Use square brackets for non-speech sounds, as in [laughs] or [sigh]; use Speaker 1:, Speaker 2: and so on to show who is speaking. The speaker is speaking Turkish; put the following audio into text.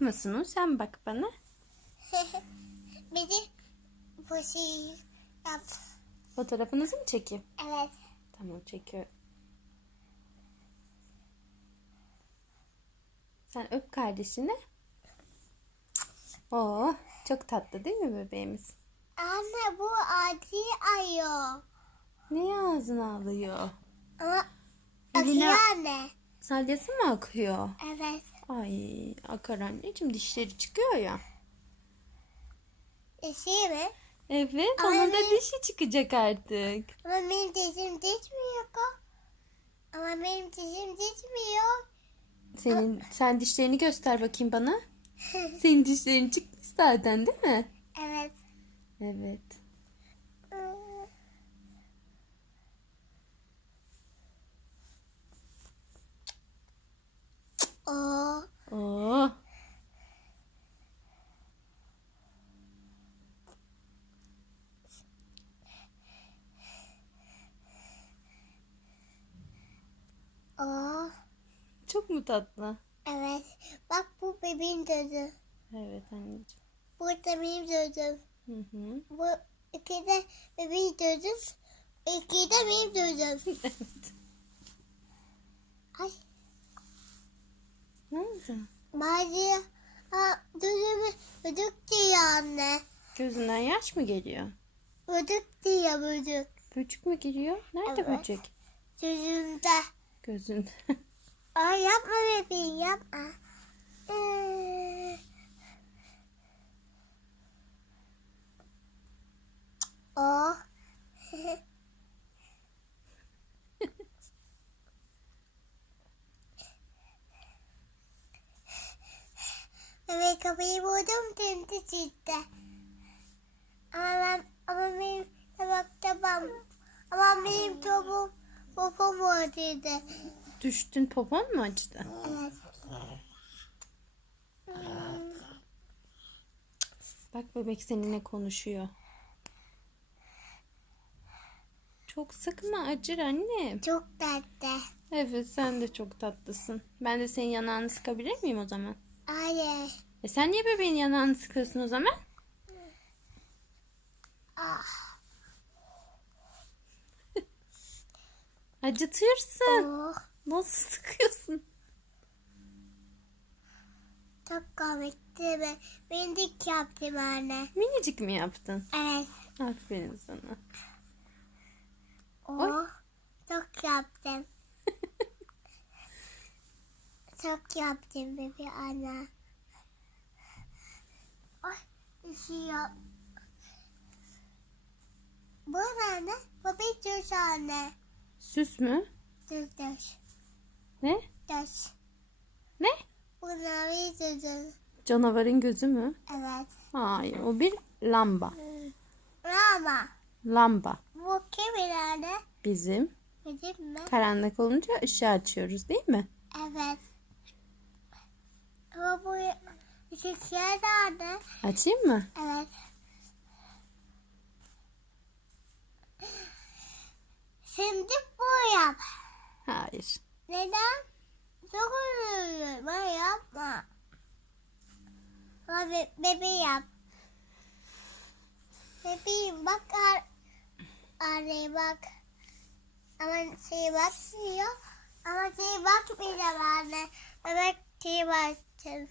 Speaker 1: bakmasın o. Sen bak bana. [laughs]
Speaker 2: Beni fosil yap.
Speaker 1: Fotoğrafınızı mı çekeyim?
Speaker 2: Evet.
Speaker 1: Tamam çekiyorum. Sen öp kardeşini. Oo, çok tatlı değil mi bebeğimiz?
Speaker 2: Anne bu adi ayı.
Speaker 1: Ne ağzına alıyor?
Speaker 2: Ama
Speaker 1: Eline-
Speaker 2: akıyor anne.
Speaker 1: Salyası mı akıyor?
Speaker 2: Evet.
Speaker 1: Ay akar anneciğim dişleri çıkıyor ya.
Speaker 2: Eşeği mi?
Speaker 1: Evet
Speaker 2: Ama
Speaker 1: onun da dişi çıkacak artık.
Speaker 2: Ama benim dişim düşmüyor ko. Ama benim dişim düşmüyor.
Speaker 1: Senin sen dişlerini göster bakayım bana. [laughs] Senin dişlerin çıkmış zaten değil mi?
Speaker 2: Evet.
Speaker 1: Evet.
Speaker 2: Oo.
Speaker 1: Oo.
Speaker 2: Oo.
Speaker 1: Çok mu tatlı?
Speaker 2: Evet. Bak bu bebeğin gözü.
Speaker 1: Evet anneciğim.
Speaker 2: Burada benim gözüm.
Speaker 1: Hı hı.
Speaker 2: Bu iki de bebeğin gözüm. İki de benim gözüm. [laughs]
Speaker 1: evet.
Speaker 2: Ay.
Speaker 1: Ne oldu?
Speaker 2: Bazı ha, gözümü ödük diyor anne.
Speaker 1: Gözünden yaş mı geliyor?
Speaker 2: Ödük diyor ödük.
Speaker 1: Böcek mi geliyor? Nerede
Speaker 2: Evet.
Speaker 1: böcek?
Speaker 2: Gözümde.
Speaker 1: Gözünde. [laughs]
Speaker 2: Ay yapma bebeğim yapma. Ee, O. [laughs] Evet kapıyı buldum tümtü çıktı. Ama ben ama benim tabak tabam. Ama benim topum popom oradaydı.
Speaker 1: Düştün popon mu acıdı?
Speaker 2: Evet.
Speaker 1: Bak bebek seninle konuşuyor. Çok sıkma acır annem.
Speaker 2: Çok tatlı.
Speaker 1: Evet sen de çok tatlısın. Ben de senin yanağını sıkabilir miyim o zaman?
Speaker 2: Hayır.
Speaker 1: E sen niye bebeğin yanağını sıkıyorsun o zaman?
Speaker 2: Ah. [laughs] Oh.
Speaker 1: Nasıl sıkıyorsun?
Speaker 2: Çok komikti be. Bindik yaptım anne.
Speaker 1: Minicik mi yaptın?
Speaker 2: Evet.
Speaker 1: Aferin sana.
Speaker 2: Oh. Çok yaptım. Çok yaptım bebe anne. Ay üşüyor. Bu ne anne? Bu bir düz anne.
Speaker 1: Süs mü?
Speaker 2: Düz düz.
Speaker 1: Ne?
Speaker 2: Düz.
Speaker 1: Ne?
Speaker 2: Bir düz.
Speaker 1: Canavarın gözü mü?
Speaker 2: Evet.
Speaker 1: Hayır o bir lamba.
Speaker 2: Ama
Speaker 1: Lamba.
Speaker 2: bu kimin anne?
Speaker 1: Bizim
Speaker 2: Benim mi?
Speaker 1: karanlık olunca ışığı açıyoruz değil mi?
Speaker 2: Evet. Ama bu ışıklar anne.
Speaker 1: Açayım mı?
Speaker 2: Evet. Şimdi bu yap.
Speaker 1: Hayır.
Speaker 2: Neden? Çok üzülüyorum. Bana yapma. Bana bebeği yap. Bebeğim bak ar araya bak. Ama şey bak diyor. Ama şey bak bir. Bebek şey baksın.